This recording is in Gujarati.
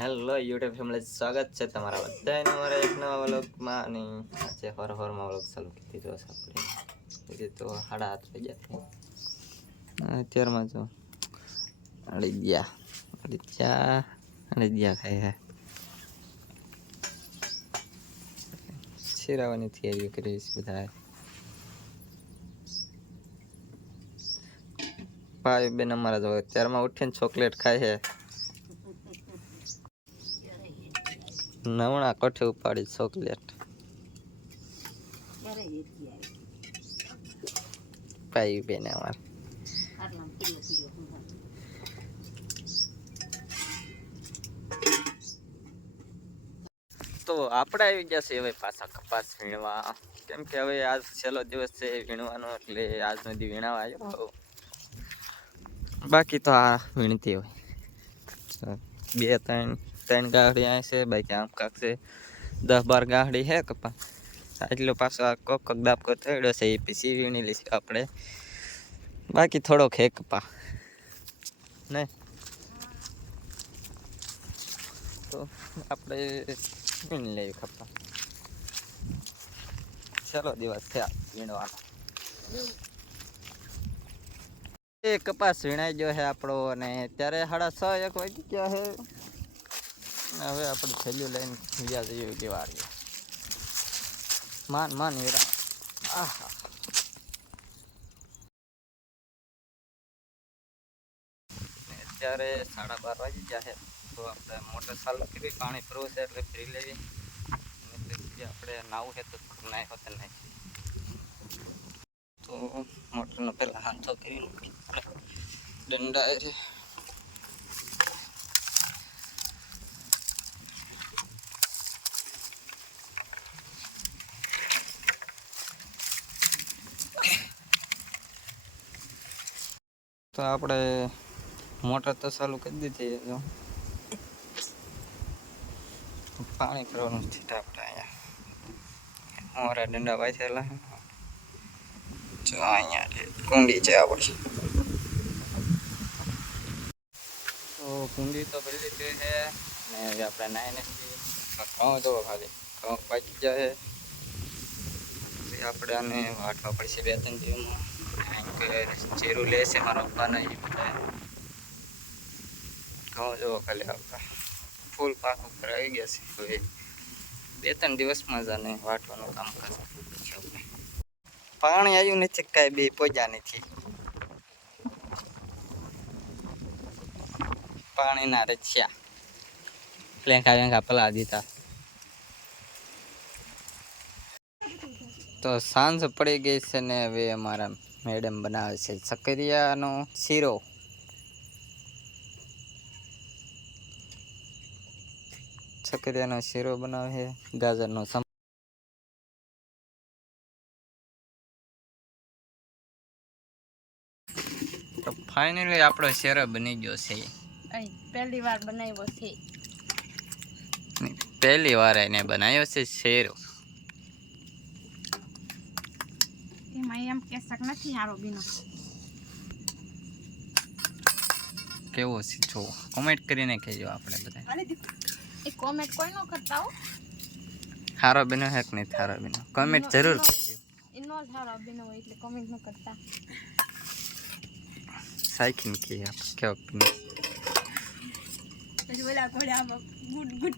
હેલો યુટ્યુબ ફેમિલી, સ્વાગત છે તમારા બધાને અમારા એક નવા વ્લોગમાં. અને આજે હોરમાં વ્લોગ ચાલુ કરી દીધો છે આપણે. હજી તો 8:30 વાગ્યા અત્યારમાં જો અડીજ્યા ખાય હે. શિરાવાની તૈયારી કરીશ બધા. ભાઈ બેન અમારા જો અત્યારમાં ઉઠીને ચોકલેટ ખાય છે. નવણા કોઠે ઉપાડી ચોકલેટ ભાઈ બેન અમાર. તો આપણે આવી ગયા છે હવે પાછા કપાસ વીણવા, કેમ કે હવે આજ છેલ્લો દિવસ છે વીણવાનો, એટલે આજનો દી વીણાવા આવ્યો. બાકી તો આ વીણતી હોય 2-3 ગાંહડી આવે છે, બાકી આમ કાંક છે 10-12 ગાંહડી છે કપા. એટલો પાછો આ કોક દાબકો થયેલો છે, એ પછી વીણી લઈશું આપણે. બાકી થોડોક હે કપા ને, તો આપણે વીણી લઈએ કપા. છેલ્લો દિવસ થયા વીણવાનો. એ કપાસ વીણાઈ ગયો છે આપણો, અને અત્યારે 6:30 વાગી ગયા છે. હવે આપણે થેલીઓ લઈને ગયા જઈએ દિવાળી. માન વીરા. આહા, અત્યારે 12:30 વાગી ગયા છે. તો આપણે મોટર ચાલુ કરી, પાણી ભરવું છે એટલે ફરી લેવી. અને પછી આપણે નાવું છે તો નાય હોતે નહીં, તો મોટરનો પહેલાં હાથો કરીને દંડા છે. તો આપણે મોટર તો ચાલુ કરી દીધી. જો પાણી ભરવાનું છે આપણે અહીંયા. અમારા દંડા વાંચેલા જો અહીંયા કુંડી છે આપણી. તો કુંડી તો ભરી લીધી છે, ને હવે આપણે નાઈને ઘઉં જોવો, ખાલી ઘઉં પાકી જાય છે. આપણે આને વાટવા પડશે 2-3 દિવસમાં. જીરું લે છે મારા પપ્પાને, એ બધા ઘઉં જોવો ખાલી આપણા ફૂલ પાક ઉપર આવી ગયા છે. હવે 2-3 દિવસમાં જ આને વાટવાનું કામ કરશે. પાણી આવ્યું નથી, કાંઈ બે પોજા નથી. પાણીના રચ્યા વેંખા પલા દીધા. તો સાંજ પડી ગઈ છે ને હવે અમારા મેડમ બનાવે છે સકરિયાનો શીરો. સકરિયાનો શીરો બનાવે છે, ગાજરનો તો ફાઇનલી આપણો શેરો બની ગયો છે. પહેલી વાર બનાવ્યો છે. પહેલી વાર એને બનાવ્યો છે શેરો. એમાં એમ કેસક નથી હારો બીનો. કેવો છે જો કોમેન્ટ કરીને કહેજો આપણે બધા. એ કોમેન્ટ કોઈ ન કરતા હો. હારો બીનો હે કે નહીં હારો બીનો, કોમેન્ટ જરૂર કરજો. એનો જ હારો બીનો હોય એટલે કોમેન્ટ ન કરતા. સાઈકિંગ કે આપ કેવો બીનો. પછી બોલા કોડે આમ ગુડ